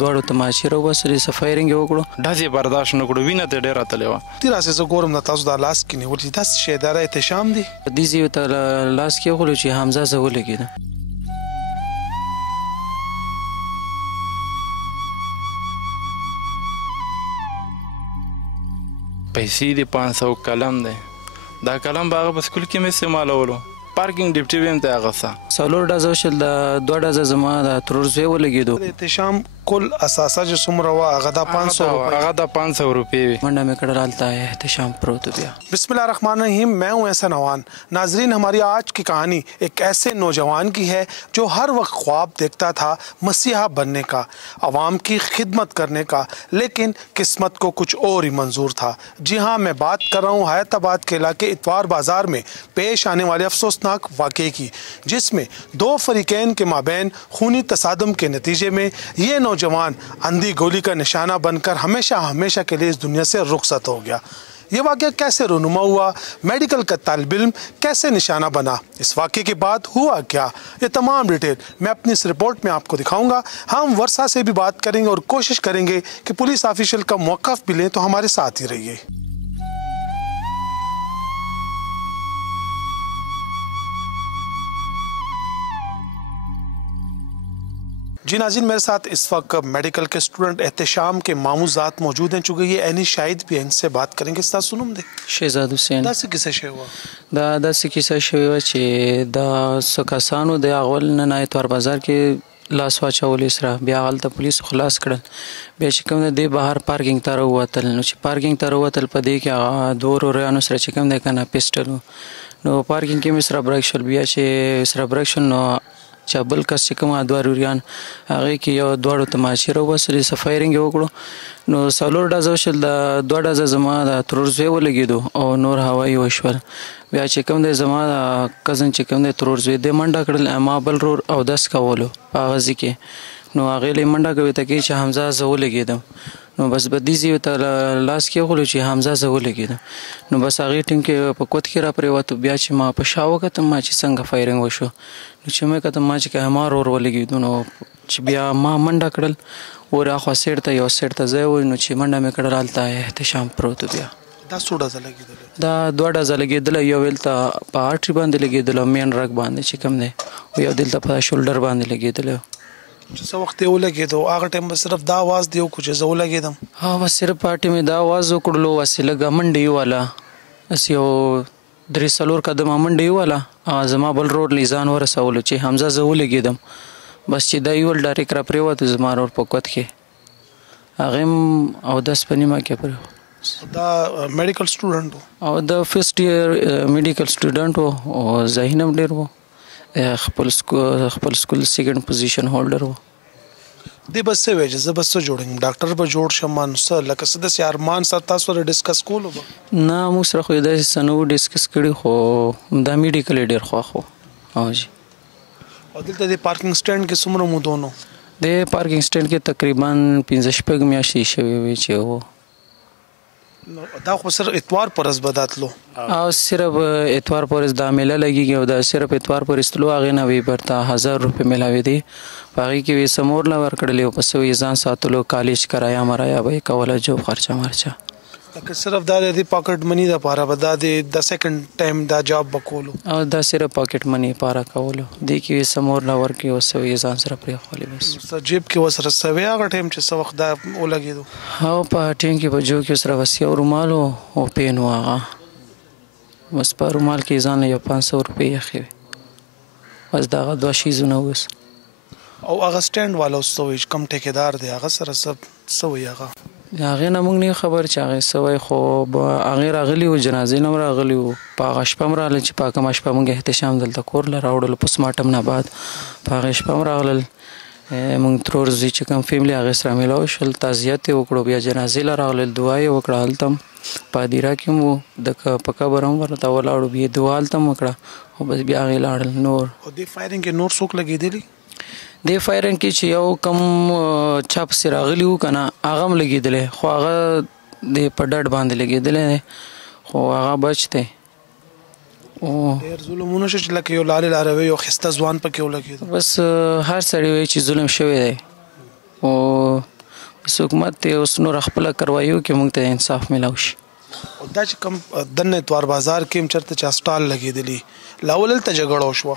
دواړو ته ماچې راوباسلې، څه فایرنګ یې وکړو، ډز یې برداشت نه کړو، وینه ترې ډېره تللې وه. تی راسې زه ګورم د تاسو دا لاس کې نیول چې دا څه شی دی، دا احتشام دی. دیزې ته لاس کې وغولو چې حمزه زه ولګېدم. پیسې دي 500 قلم دی. دا قلم به هغه په سکول کې مې استعمالولو. پارکینګ ډیپټي به یې ته اخسته. 4 ډزه وشل، د 2 ډزه زما د ترور زوی ولګېدو. د احتشام کل اثاثه چې څومره وه هغه د 500 روپے، هغه د 500 روپے وي. منډه مې کړل، هلته احتشام پروت بیا. بسم اللہ الرحمن الرحیم. میں ہوں احسن عوان. ناظرین، ہماری آج کی کہانی ایک ایسے نوجوان کی ہے جو ہر وقت خواب دیکھتا تھا مسیحا بننے کا، عوام کی خدمت کرنے کا، لیکن قسمت کو کچھ اور ہی منظور تھا. جی ہاں، میں بات کر رہا ہوں حیات آباد کے علاقے اتوار بازار میں پیش آنے والے افسوسناک واقعے کی، جس میں 2 فریقین کے مابین خونی تصادم کے نتیجے میں یہ نوجوان اندھی گولی کا نشانہ بن کر ہمیشہ کے لیے اس دنیا سے رخصت ہو گیا. یہ واقعہ کیسے رونما ہوا، میڈیکل کا طالب علم کیسے نشانہ بنا، اس واقعے کے بعد ہوا کیا، یہ تمام ڈیٹیل میں اپنی اس رپورٹ میں آپ کو دکھاؤں گا. ہم ورثہ سے بھی بات کریں گے اور کوشش کریں گے کہ پولیس آفیشل کا موقف بھی لیں، تو ہمارے ساتھ ہی رہیے. جی ناظرین، میرے ساتھ اس وقت میڈیکل کے اسٹوڈنٹ احتشام کے ماموزات موجود ہیں، چونکہ یہ عینی شاہد بھی ہیں، ان سے بات کریں گے. ستا سنم دے شهزاد حسین. دا څه کیسه شوی وه؟ دا داسې کیسه شوې وه چې دا څه کسانو د اول نه اتوار بازار کې لاس واچولې سره، بیا هلته پولیسو خلاص کړل. بیا چې کوم دی بهر پارکینګ ته راووتل، نو چې پارکینګ ته راووتل په دې کې هغه 2 وروریانو سره چې کوم دی که نه پیسټل و، نو پارکینګ کې مې سره برک شول. بیا چې سره برک شول، نو چې بل کس چې کوم 2 وروریان هغې کې یو دواړو ته ماچې راوباسلې، څه فایرنګ یې وکړو، نو 4 ډزه وشل، د 2 ډزه زما د ترور زوی ولګېدو او نور هوایي وشول. بیا چې کوم دی زما د کزن چې کوم دی ترور زوی دی منډه کړل، ما بل رور اودس کولو په هغه ځای کې، نو هغې له منډه کوي ته کوي چې حمزه زه ولګېدم، نو بس بدیزې ته لاس کې وغولو چې حمزه زه ولګېدم، نو بس هغې ټیم کې په کوت کې را پرېوتو. بیا چې ما په شا وکتم ما چې څنګه فایرنګ وشو، نو چې مې کتم ما چې که ما رور ولګېدو، نو چې بیا ما منډه کړل ور اخوا سیډ ته، یو سیډ ته ځای و، نو چې منډه مې کړل هلته احتشام پروت و. بیا دا څو ډزه لګېدلې؟ دا 2 ډزه لګېدله، یو هلته په آرټري باندې لګېدله، مین رګ باندې چې کوم دی، او یو دلته په شولډر باندې لګېدلی. چې څه وخت یې ولګېدو هغه ټایم به صرف دا آواز دی وکړو چې زه ولګېدم؟ ها، بس صرف په ټیم دا آواز وکړلو، بس لږه منډه یې وواله، بس یو 3-4 قدمه منډه یې وواله، زما بل رور له ځان ورسولو چې حمزه زه ولګېدم، بس چې دا یول ډایرکټ را پرېوتو زما رور په کوت کې، هغې هم اودس په نیمه کې پرېوت. دا میډیکل سټوډنټ و او د فرست ایئر میډیکل سټوډنټ و، او ذهین هم ډېر و، خپل سکول 2nd پوزیشن هولډر و. دی بس څه وایي چې زه بس څه جوړم، ډاکټر به جوړ شم، نو څه لکه څه داسې ارمان سره تاسو سره ډسکس کولو به؟ نه، موږ سره خو یې داسې څه نه وو ډسکس کړي، خو دا میډیکل یې ډېر خوښ و. او جی. او دلته د پارکینګ سټینډ کې څومره مودو نو؟ د پارکینګ سټینډ کې تقریبا 15-16 میاشتې شوې وې چې و. دا خو صرف اتوار پرز به دا تلو؟ او صرف اتوار پرز دا میله لګېږي، او دا صرف اتوار پرز تلو، هغې نه وی برته 1000 روپۍ میلاوې دي، په هغې کې وی سمور له ورکړلې، او پسې وی ځان ساتلو، کالج کرایه مرایا به یې کوله، جو خرچه مرچه. لکه صرف دا د پاکټ منی دپاره به دا د سیکنډ ټایم دا جاب به کولو؟ او دا صرف پاکټ منی پاره کولو، دې کې وی سمور له ورکړي، او څه وی ځان سره پرېښولې بس. جیب کې ورسره څه وی هغه ټایم چې څه وخت دا ولګېدو؟ او په ټیم کې په جو کې سره بس یو رومال او پین و، هغه بس په رومال کې ځان له یو 500 روپۍ ایښې وې، بس دغه 2 شیزونه اوس. او هغه سټینډ والا اوس څه وایي، کوم ټیکېدار دی هغه سره څه وایي هغه؟ هغې نه موږ نه خبر چې هغې څه وایي، خو هغې راغلي وو، جنازې نه هم راغلي وو، په هغه شپه هم راغلل چې په کومه شپه موږ احتشام دلته کور له راوړلو پوسټ مارټم نه بعد، په هغې شپه هم راغلل. موږ ترور زوی چې کوم فیملي هغې سره میلاو شول، تعزیت یې وکړو، بیا جنازې له راغلل، دعا یې وکړه، هلته هم په هدیره کې هم وو، په قبر هم ورته ولاړو، بیا دعا هلته هم وکړه، او بس بیا هغې لاړل. نور او دې فایرنګ کې نور څوک لګېدلي؟ دې فایرنګ کې چې یو کم چا پسې راغلي وو که نه، هغه هم لګېدلی، خو هغه د په ډډ باندې لګېدلی دی، خو هغه بچ دی. ډېر ظلمونه شو چې لکه یو لالې لاروی یو ښایسته ځوان پکې ولګېدو. بس هر سړی وایي چې ظلم شوی دی، او بس حکومت ته اوس نور خپله کروایو کې موږ ته انصاف میلاو شي. او دا چې کوم دننه اتوار بازار کې هم چېرته چا سټال لګېدلي لاول هلته جګړه وشوه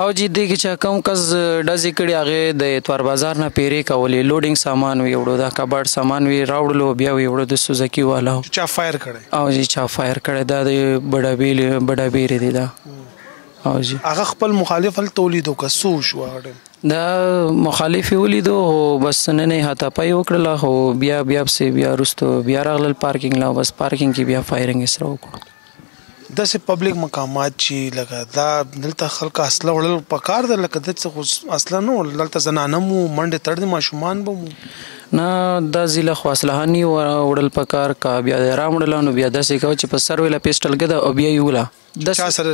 او چې دې کې چې کوم کس ډزې کړي هغې د اتوار بازار نه پیرې کولې لوډینګ سامان وي وړو دا کباړ سامان وي راوړلو بیا وي وړو د سوزکي والا چا فایر کړی او چې چا فایر کړی دا د بډابیرې دی دا او جی هغه خپل مخالف هلته ولیدو که څه وشو هغه ټایم دا مخالف یې ولیدو خو بس نن یې هاتاپۍ وکړله خو بیا پسې بیا وروستو بیا راغلل پارکینګ لا بس پارکینګ کې بیا فایرنګ یې سره وکړو. داسې پبلک مقامات چې لکه دا دلته خلک اسله وړل پکار ده لکه دلته خو اسله نه وړل دلته زنانه مو منډې تړ دي ماشومان به مو نه دا ځله خو اسلحه نه وړل پکار کا بیا د رامړله نو بیا داسې کوه چې په سر ویله پیسټل ګده او بیا یې وله چا سره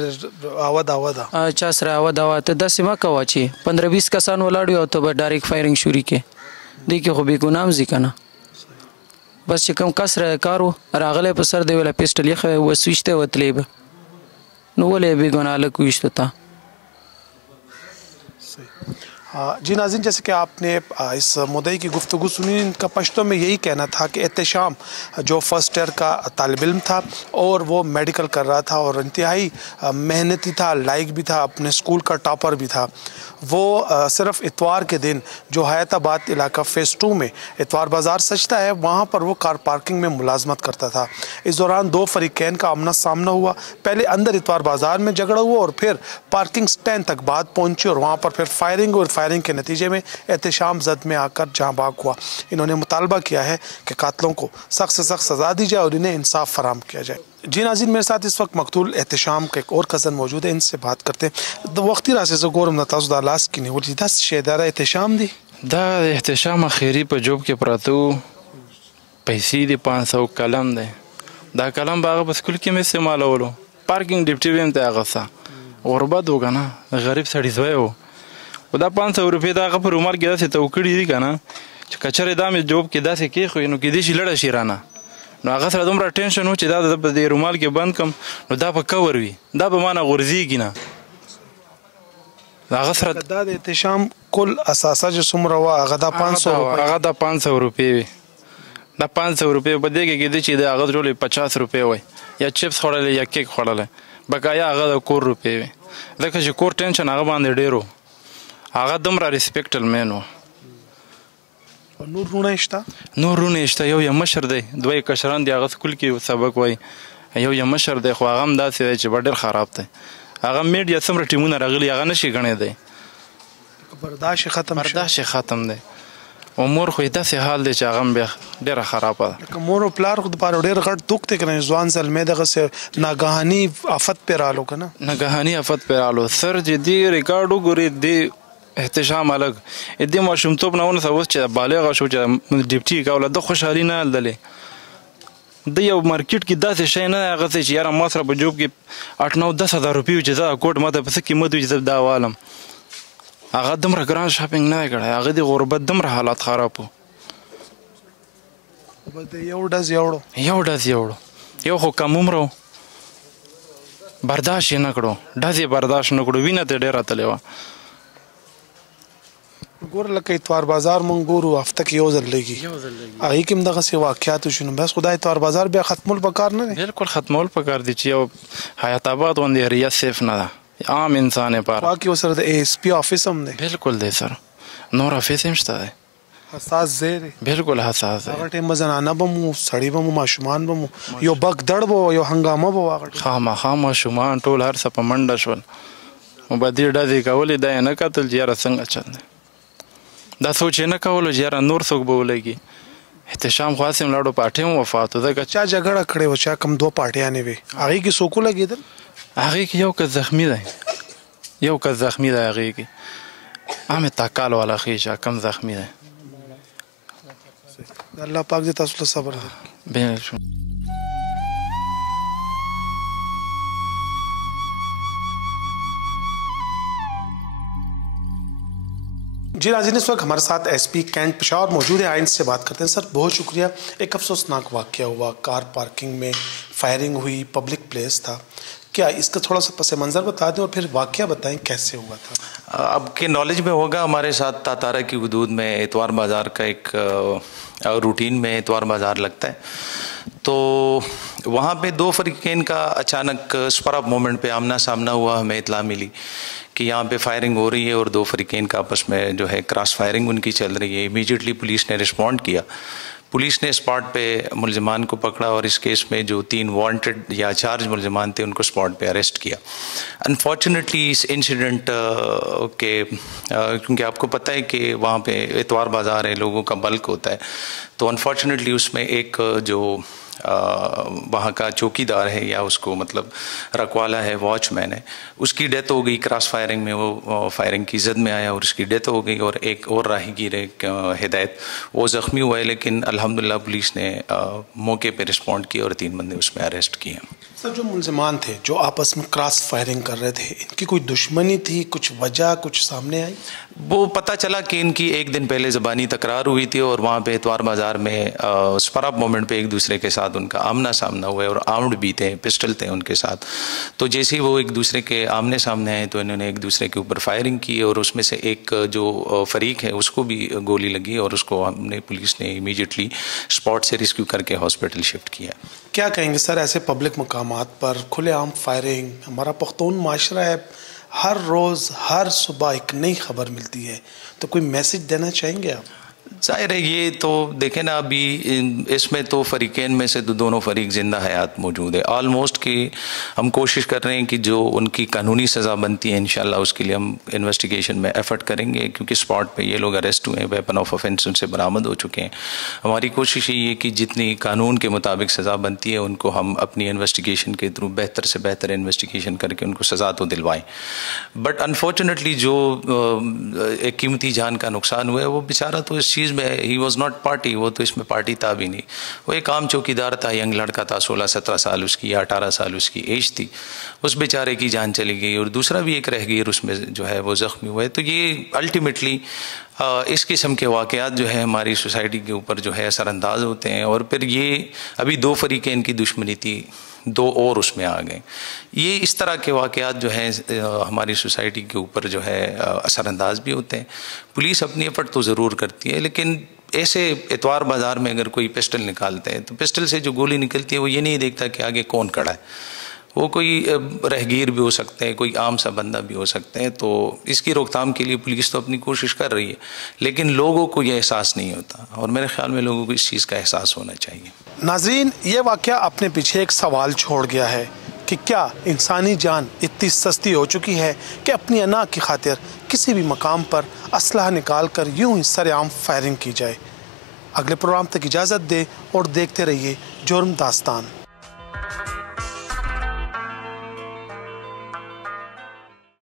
آوه چا سره آوه ته داسې مه کوه چې 15-20 کسان ولاړ وي او ته به ډایرکټ فایرنګ شروع کړې دې کې خو بې ګناه هم ځي که نه بس چې کوم کس را کار و راغلی په سر دی ویله پیسټل یې وسویشتی وتلی به نو ولې بې گناہ لگ ویشتو تا. جی ناظرین جیسے کہ آپ نے اس مدعی کی گفتگو سنی ان کا پشتوں میں یہی کہنا تھا کہ احتشام جو فرسٹ ایئر کا طالب علم تھا اور وہ میڈیکل کر رہا تھا اور انتہائی محنتی تھا لائق بھی تھا اپنے اسکول کا ٹاپر بھی تھا وہ صرف اتوار کے دن جو حیات آباد علاقہ فیز 2 میں اتوار بازار سجتا ہے وہاں پر وہ کار پارکنگ میں ملازمت کرتا تھا. اس دوران دو فریقین کا آمنا سامنا ہوا پہلے اندر اتوار بازار میں جھگڑا ہوا اور پھر پارکنگ سٹینڈ تک بات پہنچی اور وہاں پر پھر فائرنگ اور فائرنگ کے نتیجے میں احتشام زد میں آ کر جہاں باغ ہوا. انہوں نے مطالبہ کیا ہے کہ قاتلوں کو سخت سے سخت سزا دی جائے اور انہیں انصاف فراہم کیا جائے. جی ناظرین میرے ساتھ اس وقت مقتول احتشام کا ایک اور کزن موجود ہے ان سے بات کرتے ہیں. د وختي راسه زه ګورم د تاسو د لاس کې نیولې دا شی دا احتشام دی دا احتشام خیری په جوب کې پراته وو پیسې دي 500 قلم دی دا قلم به هغه په سکول کې مې استعمالولو پارکینګ ډیپټي ویم ته اغسته غربت و که نه غریب سړی زوی و خو دا 500 روپۍ د هغه په رومال کې داسې توکړي دي که نه چې کچرې دا مې جوب کې داسې کېښوي نو کېدای شي لړه شي رانه نو هغه سره دومره ټینشن و چې دا د دې رومال کې بند کم نو دا به کور وي دا به مانه غورځېږي نه هغه سره دا د احتشام کل اساسه چې څومره وه هغه دا 500 هغه دا 500 روپۍ وي دا 500 روپۍ په دې کې کېدای چې د هغه ټولې 50 روپۍ وای یا چپس خوړلی یا کیک خوړلی بقایا هغه د کور روپۍ وي ځکه چې کور ټینشن هغه باندې ډېر و هغه دومره ریسپیکټل مین و. نور رونه شته نور رونه شته یو یې مشر دی دوی کشران دی هغه سکول کې سبق وایي یو یې مشر دی خو هغه هم داسې دی چې ډېر خراب دی هغه میډیا څومره ټیمونه راغلي هغه نشي ګڼېدی برداشت ختم دی او مور خو یې داسې حال دی چې هغه هم بیا ډېره خرابه ده لکه مور او پلار خو دپاره ډېر غټ دوک دی که نه ځوان زلمی دغسې ناګهاني آفت پرې رالو که نه ناګهاني آفت پرې رالو سر چې دې ریکارډ وګورې دې احتشام الګ دې ماشومتوب نه ونیسه اوس چې بالغه شو چې ډیپټي کوله د خوشحالي نه هلدلې د یو مارکیټ کې داسې شی نه دی هغه چې یاره ما سره په جوب کې 8-9-10 هزار روپۍ وي چې زه کوټ ما ته په څه قیمت وي چې زه دا والم هغه دومره ګران شاپینګ نه دی کړی هغه د غربت دومره حالات خراب و یو ډز یوړو یو خو کم عمره برداشت یې نه کړو ډز یې برداشت نه کړو وینه ته ډېره تلې وه ګوره لکه اتوار بازار مونږ ګورو هفته کې یو ځل لګي هغې کې هم دغسې واقعات وشي نو بس خو دا اتوار بازار بیا ختمول پکار نه دی بالکل ختمول پکار دی چې یو حیات آباد غوندې ایریا سیف نه ده عام انسان یې پاره خوا کې ورسره د اے ایس پي آفس هم دی بالکل دی سر نور آفس هم شته دی حساس ځای دی بالکل حساس دی هغه ټایم به زنانه به مو سړي به مو ماشومان به مو یو بګ دړ به یو هنګامه به هغه خامخا ماشومان ټول هر څه په منډه شول نو به دې ډزې کولې دا یې نه کتل چې یاره څنګه چل دی دا سوچ یې نه کولو چې یاره نور څوک به ولګي احتشام خو هسې ملاړو پارټۍ هم وفات و ځکه چا جګړه کړې وه چا کم 2 پارټیانې وې هغې کې څوک ولګېدل هغې کې یو کس زخمي دی هغې کې عامې تاکال والا خیشه کم زخمي دی الله پاک دې تاسو ته صبر درکړي بالکل جی ناظرین اس وقت ہمارے ساتھ ایس پی کینٹ پشاور موجود ہے آئین سے بات کرتے ہیں. سر بہت شکریہ. ایک افسوسناک واقعہ ہوا کار پارکنگ میں فائرنگ ہوئی پبلک پلیس تھا کیا اس کا تھوڑا سا پس منظر بتا دیں اور پھر واقعہ بتائیں کیسے ہوا تھا. اب کے نالج میں ہوگا ہمارے ساتھ تاتارا کی حدود میں اتوار بازار کا ایک روٹین میں اتوار بازار لگتا ہے، تو وہاں پہ دو فریقین کا اچانک اسپر آف مومنٹ پہ آمنا سامنا ہوا. ہمیں اطلاع ملی کہ یہاں پہ فائرنگ ہو رہی ہے اور دو فریقین کا آپس میں جو ہے کراس فائرنگ ان کی چل رہی ہے. امیجیٹلی پولیس نے رسپونڈ کیا. پولیس نے اسپاٹ پہ ملزمان کو پکڑا اور اس کیس میں جو 3 وانٹڈ یا چارج ملزمان تھے ان کو اسپاٹ پہ اریسٹ کیا. انفارچونیٹلی اس انسیڈنٹ کے کیونکہ آپ کو پتہ ہے کہ وہاں پہ اتوار بازار ہے، لوگوں کا بلک ہوتا ہے، تو انفارچونیٹلی اس میں ایک جو وہاں کا چوکی دار ہے یا اس کو مطلب رکوالا ہے، واچ مین ہے، اس کی ڈیتھ ہو گئی. کراس فائرنگ میں وہ فائرنگ کی زد میں آیا اور اس کی ڈیتھ ہو گئی. اور ایک اور راہگیر ہے ہدایت، وہ زخمی ہوا ہے، لیکن الحمدللہ پولیس نے موقع پہ رسپونڈ کیا اور 3 بندے اس میں اریسٹ کیے. سر، جو ملزمان تھے جو آپس میں کراس فائرنگ کر رہے تھے، ان کی کوئی دشمنی تھی؟ کچھ وجہ کچھ سامنے آئی؟ وہ پتہ چلا کہ ان کی ایک دن پہلے زبانی تکرار ہوئی تھی اور وہاں پہ اتوار بازار میں اسپر آف مومنٹ پہ ایک دوسرے کے ساتھ ان کا آمنا سامنا ہوا ہے اور آرمڈ بھی تھے، پسٹل تھے ان کے ساتھ. تو جیسے ہی وہ ایک دوسرے کے آمنے سامنے آئے تو انہوں نے ایک دوسرے کے اوپر فائرنگ کی اور اس میں سے ایک جو فریق ہے اس کو بھی گولی لگی اور اس کو ہم نے پولیس نے امیجیٹلی اسپاٹ سے ریسکیو کر کے ہاسپٹل شفٹ کیا. کیا کہیں گے سر ایسے پبلک مقامات پر کھلے عام فائرنگ؟ ہمارا پختون معاشرہ ہے، ہر روز ہر صبح ایک نئی خبر ملتی ہے، تو کوئی میسج دینا چاہیں گے آپ؟ ظاہر ہے یہ تو دیکھیں نا، ابھی اس میں تو فریقین میں سے دونوں فریق زندہ حیات موجود ہے آلموسٹ، کہ ہم کوشش کر رہے ہیں کہ جو ان کی قانونی سزا بنتی ہے انشاءاللہ اس کے لیے ہم انویسٹیگیشن میں ایفرٹ کریں گے، کیونکہ اسپاٹ پہ یہ لوگ اریسٹ ہوئے ہیں، ویپن آف آفینس ان سے برآمد ہو چکے ہیں. ہماری کوشش یہ ہے کہ جتنی قانون کے مطابق سزا بنتی ہے ان کو ہم اپنی انویسٹیگیشن کے تھرو بہتر سے بہتر انویسٹیگیشن کر کے ان کو سزا تو دلوائیں. بٹ انفارچونیٹلی جو ایک قیمتی جان کا نقصان ہوا ہے وہ بیچارہ تو اس چیز میں ہی واز ناٹ پارٹی، وہ تو اس میں پارٹی تھا بھی نہیں. وہ ایک عام چوکی دار تھا، ینگ لڑکا تھا، 16-17 سال اس کی یا 18 سال اس کی ایج تھی. اس بیچارے کی جان چلی گئی اور دوسرا بھی ایک رہگیر اس میں جو ہے وہ زخمی ہوا ہے. تو یہ الٹیمیٹلی اس قسم کے واقعات جو ہے ہماری سوسائٹی کے اوپر جو ہے اثر انداز ہوتے ہیں. اور پھر یہ ابھی 2 فریقین کی دشمنی تھی، 2 اور اس میں آ گئے. یہ اس طرح کے واقعات جو ہیں ہماری سوسائٹی کے اوپر جو ہے اثر انداز بھی ہوتے ہیں. پولیس اپنی ایفرٹ تو ضرور کرتی ہے، لیکن ایسے اتوار بازار میں اگر کوئی پسٹل نکالتے ہیں تو پسٹل سے جو گولی نکلتی ہے وہ یہ نہیں دیکھتا کہ آگے کون کھڑا ہے. وہ کوئی رہگیر بھی ہو سکتے ہیں، کوئی عام سا بندہ بھی ہو سکتے ہیں. تو اس کی روک تھام کے لیے پولیس تو اپنی کوشش کر رہی ہے، لیکن لوگوں کو یہ احساس نہیں ہوتا، اور میرے خیال میں لوگوں کو اس چیز کا احساس ہونا چاہیے. ناظرین، یہ واقعہ اپنے پیچھے ایک سوال چھوڑ گیا ہے کہ کیا انسانی جان اتنی سستی ہو چکی ہے کہ اپنی انا کی خاطر کسی بھی مقام پر اسلحہ نکال کر یوں ہی سر عام فائرنگ کی جائے؟ اگلے پروگرام تک اجازت دیں اور دیکھتے رہیے جرم داستان.